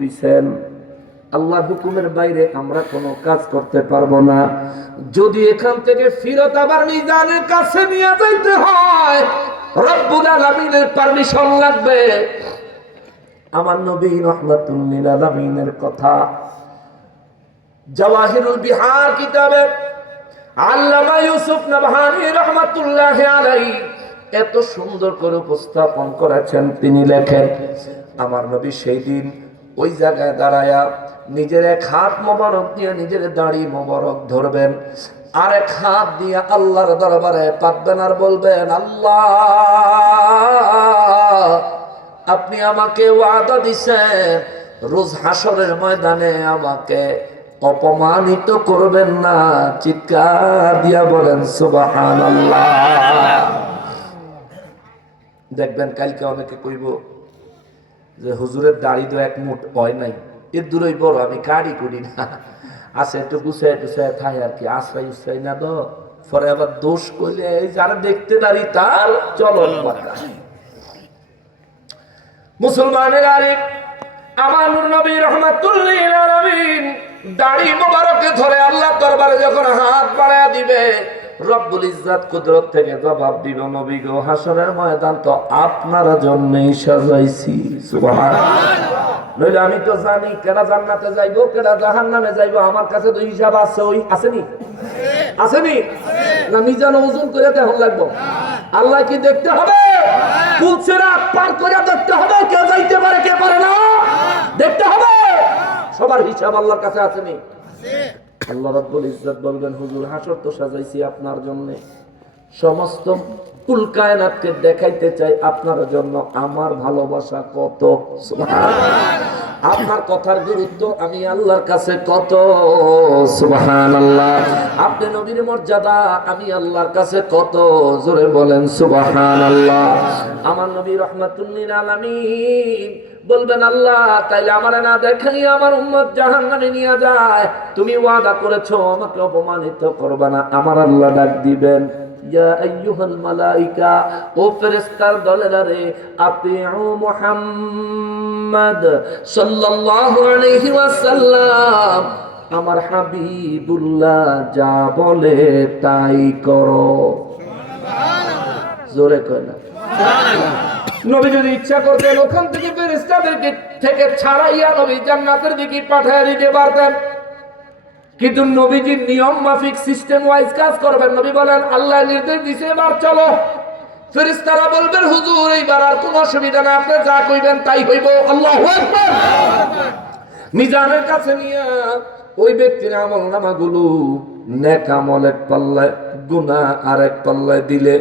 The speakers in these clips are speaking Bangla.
দিয়েছেন। আল্লাহর হুকুমের বাইরে আমরা কোনো কাজ করতে পারবো না। যদি এখান থেকে ফিরত আবার মিজানের কাছে নিয়ে যাইতে হয়, রব্বুল আলামিনের পারমিশন লাগবে। আমার নবী রাহমাতুল লিল আলামিনের কথা জাওয়াহিরুল বিহার কিতাবে আল্লামা ইউসুফ নবহানী রাহমাতুল্লাহি আলাইহি এত সুন্দর করে উপস্থাপন করেছেন। তিনি লেখেন, আমার নবী সেই দিন ওই জায়গায় দাঁড়ায়া নিজের এক হাত মোবারক দিয়ে নিজের দাড়ি মোবারক ধরবেন, আর এক হাত দিয়ে আল্লাহর দরবারে পাতবেন আর বলবেন, আল্লাহ আপনি আমাকে ওয়াদা দিছেন রোজ হাসরের ময়দানে আমাকে অপমানিত করবেন না। চিৎকার দিয়া বলেন সুবহানাল্লাহ। দেখবেন কালকে অনেকে কইব যে হুজুরের দাড়ি তো এক মুঠ হয় নাই, এর দূরই বড়, আমি কাড়ি করি না, আছে একটু গুছায় টুছায় থাই আর কি, আশ্রয় উশ্রয় না তো পরে আবার দোষ কইলে যারা দেখতে দাঁড়ি তার চলন কথা। মুসলমানের আলিম আমার নবী রাহমাতুল লিল আলামিন দাড়ি মোবারকে ধরে আল্লাহ দরবারে যখন হাত বাড়ায়া দিবে, রব্বুল ইজ্জত কুদরত থেকে জবাব দিব, নবী গো হাসরের ময়দান তো আপনার জন্যই সাজাইছি। সুবহানাল্লাহ। নইলে আমি তো জানি কেডা জান্নাতে যাইবো কেডা জাহান্নামে যাইবো, আমার কাছে তো হিসাব আছে। ওই আসেনি আসেনি না মিজান ওজন করে দেখান লাগবো? আল্লাহ কি দেখতে হবে? পুলসেরা পার করে দেখতে হবে কে যাইতে পারে কে পারে না, দেখতে হবে। সবার হিসাব আল্লাহর কাছে আসেনি। আল্লাহ রাব্বুল ইজ্জত বলবেন, হুজুর হাসর তো সাজাইছি আপনার জন্য, সমস্ত কুল কায়নাতকে দেখাইতে চাই আপনার জন্য আমার ভালোবাসা কত। সুবহানাল্লাহ। আপনার কথার গুরুত্ব আমি আল্লাহর কাছে কত। সুবহানাল্লাহ। আপনি নবীর মর্যাদা আমি আল্লাহর কাছে কত। জোরে বলেন সুবহানাল্লাহ। আমার নবী রাহমাতুল লিল আলামিন বলবেন, আল্লাহ তাইলে আমারে না দেখাই আমার উম্মত জাহান্নামে নিয়ে যায়, তুমি ওয়াদা করেছো আমাকে অপমানিত করবে না। আমার আল্লাহ ডাক দিবেন, ইয়া আইয়ুহাল মালাইকা, ও ফেরেশতার দলেরা রে, আতিউ মুহাম্মদ সাল্লাল্লাহু আলাইহি ওয়াসাল্লাম, আমার হাবিবুল্লাহ যা বলে তাই করো। সুবহানাল্লাহ। জোরে কয় না সুবহানাল্লাহ। নবী যদি ইচ্ছা করতেন ওখান থেকে ফেরেশতাদেরকে থেকে ছাড়াইয়া নবী জান্নাতের দিকে পাঠিয়ে দিতে পারতেন, কিন্তু নবীজির নিয়ম মাফিক সিস্টেম ওয়াইজ কাজ করবেন। নবী বলেন, আল্লাহ নির্দেশ দিয়েছে এবার চলো। ফেরেশতারা বলবেন, হুজুর এইবার আর কোনো অসুবিধা না, আপনি যা কইবেন তাই হইব। আল্লাহু আকবার। মিজানের কাছে নিয়ে ওই ব্যক্তির আমল নামাগুলো নেক আমল এক পাল্লায়, গুনাহ আর এক পাল্লায় দিলে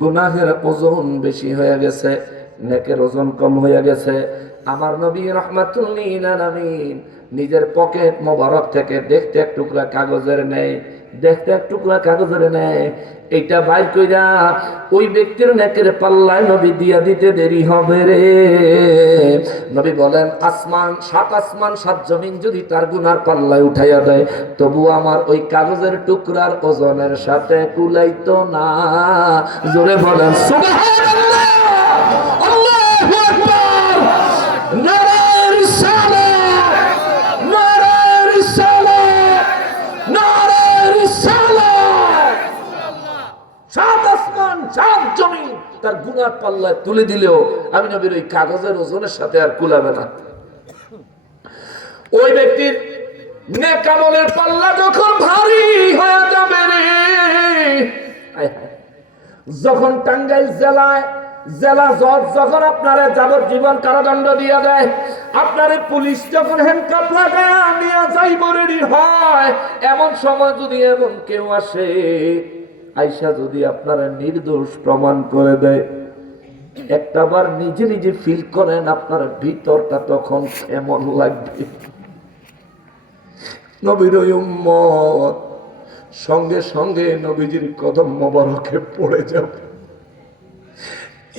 গুনাহের ওজন বেশি হয়ে গেছে, নেকের ওজন কম হয়ে গেছে। আমার নবী রাহমাতুল লিল আলামিন নিজের পকেট মোবারক থেকে দেখতে এক টুকরা কাগজের নেয়, দেখতে এক টুকরা কাগজের নেয়, এইটা বাইর কইরা ওই ব্যক্তির নেকের পাল্লায় নবী দিয়া দিতে দেরি হবে রে। নবী বলেন, আসমান সাত জমিন যদি তার গুনার পাল্লায় উঠাইয়া দেয়, তবু আমার ওই কাগজের টুকরার ওজনের সাথে কুলাইতো না। জোরে বলেন সুবহানাল্লাহ। আল্লাহু আকবার। নারায়ে রিসালাত, নারায়ে রিসালাত, নারায়ে রিসালাত। সাত আসমান সাত জমিন তার গুনার পাল্লায় তুলে দিলেও আমি নবীর ওই কাগজের ওজনের সাথে আর কুলাবে না। ওই ব্যক্তির নেক আমলের পাল্লা যখন ভারী হয়ে যাবে রে, যখন টাঙ্গাইল জেলা জজ যখন আপনারে যাবজ্জীবন কারাদণ্ড দিয়ে দেয়, আপনারে পুলিশ যখন হ্যান্ডকাপ লাগায় নিয়ে যাইব রেডি হয়, এমন সময় যদি এমন কেউ আসে আইসা যদি আপনারা নির্দোষ প্রমাণ করে দেয়, একটাবার নিজে নিজে ফিল করেন আপনার ভিতরটা তখন এমন লাগবে। নবীর উম্মত সঙ্গে সঙ্গে নবীজির কদম মোবারকে পড়ে যাবে,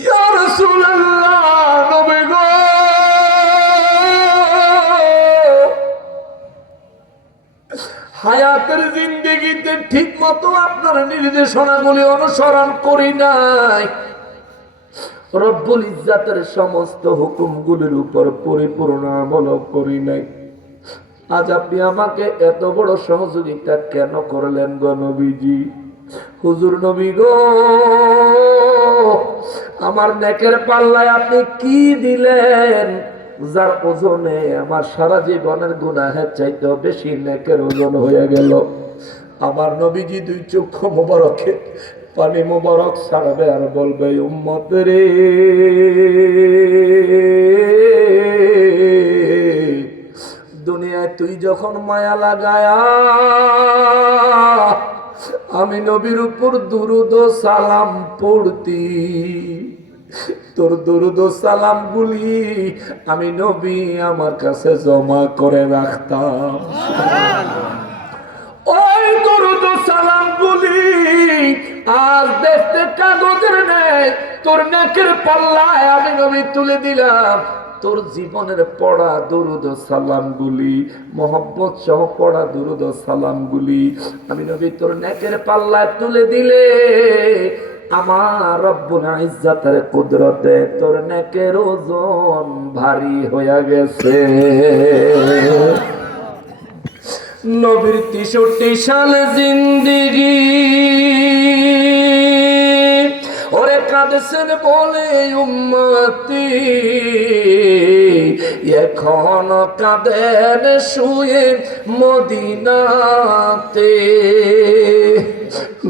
ইয়া রাসূলুল্লাহ, নবী গো হায়াতের জিন্দেগিতে ঠিক মতো আপনার নির্দেশনাগুলি অনুসরণ করি নাই, রব্বুল ইজ্জাতের সমস্ত হুকুমগুলির উপর পরিপূর্ণ আমল করি নাই। আজ আপনি আমাকে এত বড় সহযোগিতা কেন করলেন গো নবীজি? হুজুর নবী গো, আমার নেকের পাল্লায় আপনি কি দিলেন যার ওজনে আমার সারা জীবনের গুনাহের চাইতেও বেশি নেকের ওজন হয়ে গেল। আমার নবীজি দুই চক্ষু মোবারকে পানি মোবারক ছাড়বে আর বলবে, উম্মত রে, দুনিয়ায় তুই যখন মায়া লাগায়া আমি নবীর উপর দুরুদ ও সালাম পড়তি, তোর দুরুদ ও সালাম গুলি আমি নবী আমার কাছে জমা করে রাখতাম। ওই দুরুদ ও সালাম গুলি আজ দেখতে কাগজের নেই, তোর নেকের পাল্লায় আমি নবী তুলে দিলাম। তোর জীবনের পড়া দুরুদ ও সালাম গুলি, মোহব্বত সহ পড়া দুরুদ ও সালাম গুলি আমি নবী তোর নেকের পাল্লায় তুলে দিলে আমার রব্বুল ইজ্জাতের কুদরতে তোর নেকের ওজন ভারী হয়ে গেছে। নবীর 63 সাল জিন্দেগি ওরে কাঁদছেন বলে উম্মতি, এখন কাঁদেন শুয়ে মদিনাতে।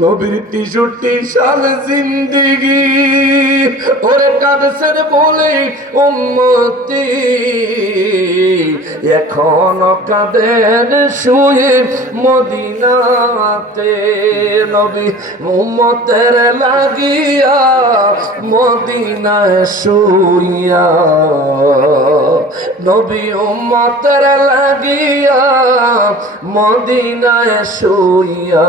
নবীর 63 সাল জিন্দেগি ওরে কাঁদছেন বলে উম্মতি, এখন কাঁদেন শুয়ে মদিনাতে। নবী উম্মতের লাগিয়া মদিনায় শুইয়া, নবী উম্মতের লাগিয়া মদিনায় শুইয়া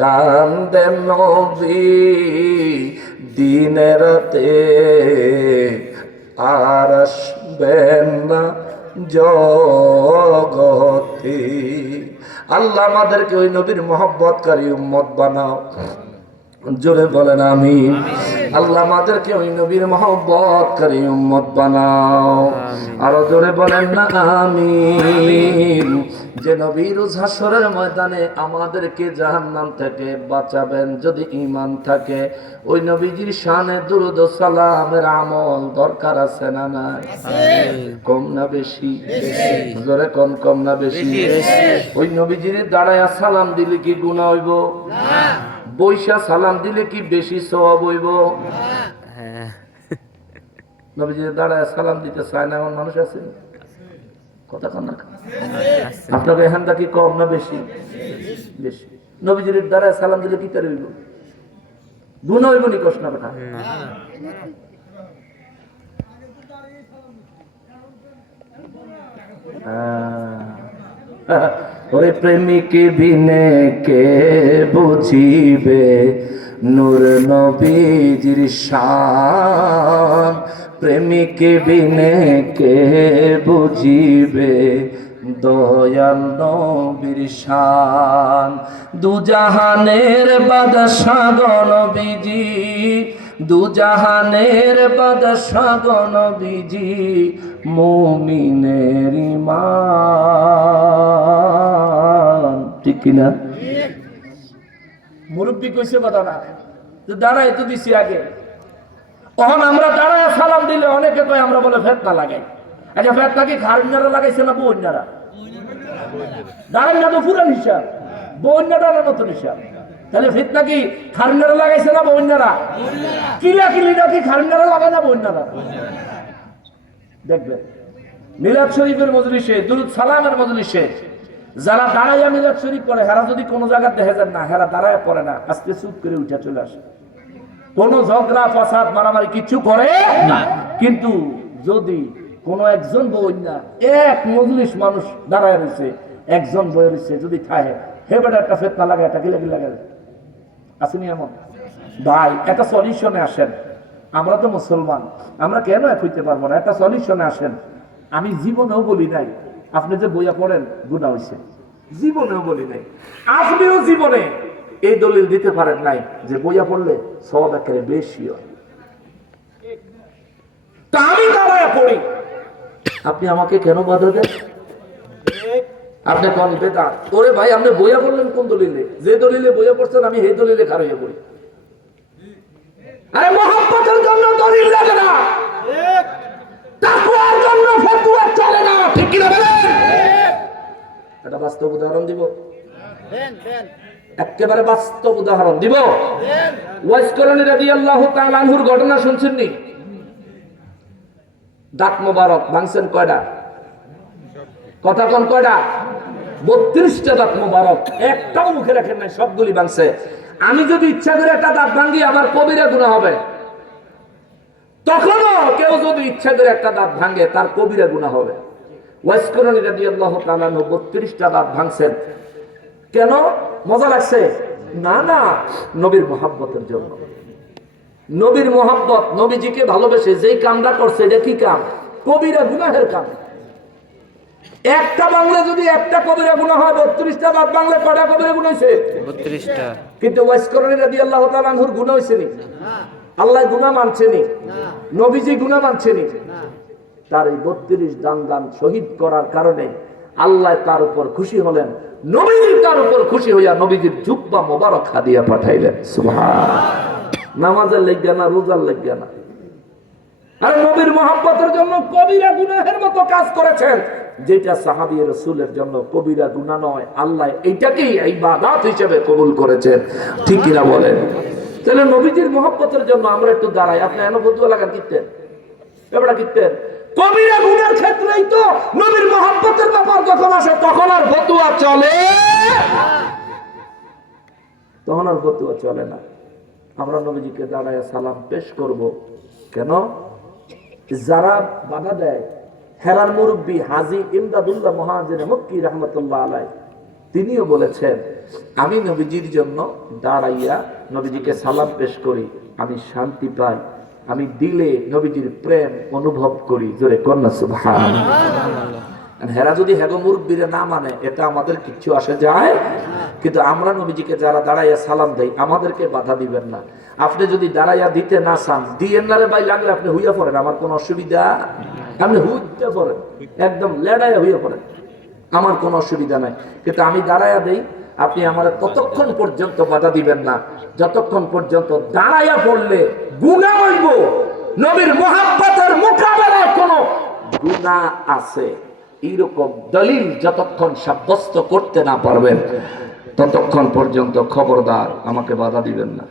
কান্দেন নবী দিনে রাতে, আর আসবেন না জগতে। আল্লাহ আমাদেরকে ওই নবীর মহব্বতকারী উম্মত বানাও, জোরে বলেন আমিন। আল্লাহ আমাদেরকে ওই নবীর মহব্বতকারী উম্মত বানাও, আরো জোরে বলেন না আমিন। যে নবী রোজ হাশরের ময়দানে আমাদেরকে জাহান্নাম থেকে বাঁচাবেন, যদি ঈমান থাকে ওই নবীজির শানে দুরূদ ও সালামের আমল দরকার আছে না নাই? কম না বেশি? জোরে কোন কম না বেশি? ওই নবীজির দাঁড়ায়া সালাম দিলে কি গুনাহ হইব? না। বৈশা সালাম দিলে কি বেশি সওয়াব হইব? নবীজির দাঁড়ায় সালাম দিতে চায় না এমন মানুষ আছে? কথা কন না? আপনাকে এখান কি কম না বেশি? বেশি। নবীজির দাঁড়ায় সালাম দিলে কি করে হইব? গুনাহ হইব নি? কষ্ট না কথা। ওরে প্রেমিক বিনে কে বুঝিবে নূর নবীজির শান, প্রেমিক বিনে কে বুঝিবে দয়াল নবীর শান। দুজাহানের বাদশা গো নবীজি, দুজাহানের বাদশা গো নবীজি, মুমিনের ঈমান। ঠিক কিনা? মুরব্বী কইছে কথা না, দাঁড়ায় তো দিছি আগে। তখন আমরা দাঁড়ায় সালাম দিলে অনেকে কয় আমরা বলে ফেতনা লাগাই। আচ্ছা ফেতনা কি খারুন্যারা লাগাইছে না বন্যারা? দাঁড়ায় না তো পুরান হিসাব, বন্যারা নতুন হিসাব। তাহলে ফিতনা কি খারুন্যারা লাগাইছে না বন্যারা? কিলা কিলিটা কি খারুন্যারা লাগায় না বন্যারা? দেখবেন মিলাদ শরীফের মজলিসে, দুরূদ সালামের মজলিসে যারা দাঁড়াইয়া মিলাদ শরীফ পড়ে, হেরা যদি কোনো জায়গায় দেখা যায় না, হেরা দাঁড়ায় পড়ে না, আজকে চুপ করে উঠে চলে আসে। কোন ঝগড়া ফাসাদ মারামারি কিছু করে না। কিন্তু যদি কোন একজন বইনা এক মজলিস মানুষ দাঁড়ায় রয়েছে, একজন বয়ে রয়েছে, যদি খায় হেবেটা একটা ফেতনা লাগে, একটা গিলে গিলে লাগে, আসেনি এমন? ভাই একটা সলিউশনে আসেন। আমরা তো মুসলমান, আমরা কেন এক হইতে পারবো না? একটা সলিউশনে আসেন। আমি জীবনেও বলি নাই আপনি যে বইয়া পড়েন গুনাহ হইছে, জীবনেও বলি নাই। আপনিও জীবনে এই দলিল দিতে পারেন নাই যে বইয়া পড়লে সওয়াব একেবারে বেশি হয়। তা আমি দাঁড়ায় পড়ি, আপনি আমাকে কেন বাধা দেন? আপনি কোন বেদাত? ওরে ভাই, আপনি বইয়া পড়লেন কোন দলিলে? যে দলিলে বইয়া পড়ছেন আমি এই দলিলে খারাইয়া পড়ি। আরে মহব্বতের জন্য দলিল লাগে না, তাকওয়ার জন্য ফতোয়া চলে না, ঠিক কি না বলেন? এটা বাস্তব উদাহরণ দিব, একেবারে বাস্তব উদাহরণ দিব। ওয়াইস করণী রাদিয়াল্লাহু তাআলা আনহুর ঘটনা শুনছেন নি? দাঁত মোবারক ভাঙছেন কয়টা? কথা কোন কয়টা? 32টা দাঁত মোবারক, একটাও মুখে রাখেন নাই, সবগুলি ভাঙছে। আমি যদি ইচ্ছা করে একটা দাঁত ভাঙি আমার কবিরা গুনাহ হবে, তখনও কেউ যদি ইচ্ছা করে একটা দাঁত ভাঙে তার কবিরা গুনাহ হবে। ওয়াইস করণী রাদিয়াল্লাহু তাআলা আনহু 32টা দাঁত ভাঙছেন। কেন? মজা লাগছে? না না, নবীর মুহাব্বতের জন্য। নবীর মুহাব্বত, নবীজিকে ভালোবেসে যেই কামটা করছে, এটা কি কাম? কবিরা গুনাহের কাম। একটা বাংলা যদি একটা কবিরা গুনাহ হয়, 32টা দাঁত বাংলা কয়টা কবিরা গুনাহ হইছে? 32টা। কিন্তু ওয়াইস করণী রাদিয়াল্লাহু তাআলা আনহুর গুনাহ হইছে নি? আল্লাহ গুনাহ মানছেনি, নবীজি গুনাহ মানছেনি। তার এই 32 দান শহীদ করার কারণে আল্লাহ তার উপর খুশি হলেন, নবীজি তার উপর খুশি হইয়া নবীজির জুব্বা মোবারক হাদিয়া পাঠাইলেন। সুবহান। নামাজের লেগে না, রোজার লেগে না। আর নবীর মুহাব্বতের জন্য কবিরা গুনাহের মতো কাজ করেছেন, যেটা সাহাবী রাসূলের জন্য কবিরা গুনাহ নয়, আল্লাহ এইটাকেই ইবাদত হিসেবে কবুল করেছেন, ঠিক কিনা বলেন? তাহলে নবীজির মুহাব্বতের জন্য আমরা একটু দাঁড়াই। আপনি এনে ফতোয়া লাগান কিনতেন, এবারে কিনতেন। কবিরা গুনার ক্ষেত্রেই তো নবীর মুহাব্বতের ব্যাপার যখন আসে তখন আর ফতোয়া চলে, তখন আর ফতোয়া চলে না। আমরা নবীজিকে দাঁড়ায় সালাম পেশ করব। কেন? যারা বাধা দেয়, হেরার মুরব্বী হাজী ইমদাদুল্লাহ মুহাজির মক্কি রাহমাতুল্লাহ আলাইহি তিনিও বলেছেন, আমি নবীজির জন্য দাঁড়াইয়া নবীজিকে সালাম পেশ করি, আমি শান্তি পাই, আমি দিলে নবীজির প্রেম অনুভব করি। জোরে কন্যা সুবহানাল্লাহ। হেরা যদি হেগো মুরব্বীরে না মানে এটা আমাদের কিচ্ছু আসে যায়, কিন্তু আমরা নবীজিকে যারা দাঁড়াইয়া সালাম দেই আমাদেরকে বাধা দিবেন না। আপনি যদি দাঁড়াইয়া দিতে না চান, দিয়েন না রে ভাই, লাগলে আপনি হইয়া পড়েন, আমার কোনো অসুবিধা, আপনি হইতে পড়েন, একদম লেড়াইয়া হইয়া পড়েন, আমার কোনো অসুবিধা নাই। কিন্তু আমি দাঁড়াইয়া দেই, আপনি আমার ততক্ষণ পর্যন্ত বাধা দিবেন না যতক্ষণ পর্যন্ত দাঁড়াইয়া পড়লে গুনাহ হইব, নবীর মুহাব্বতের মোকাবেলায় কোনো গুনাহ আছে এইরকম দলিল যতক্ষণ সাব্যস্ত করতে না পারবেন ততক্ষণ পর্যন্ত খবরদার আমাকে বাধা দিবেন না।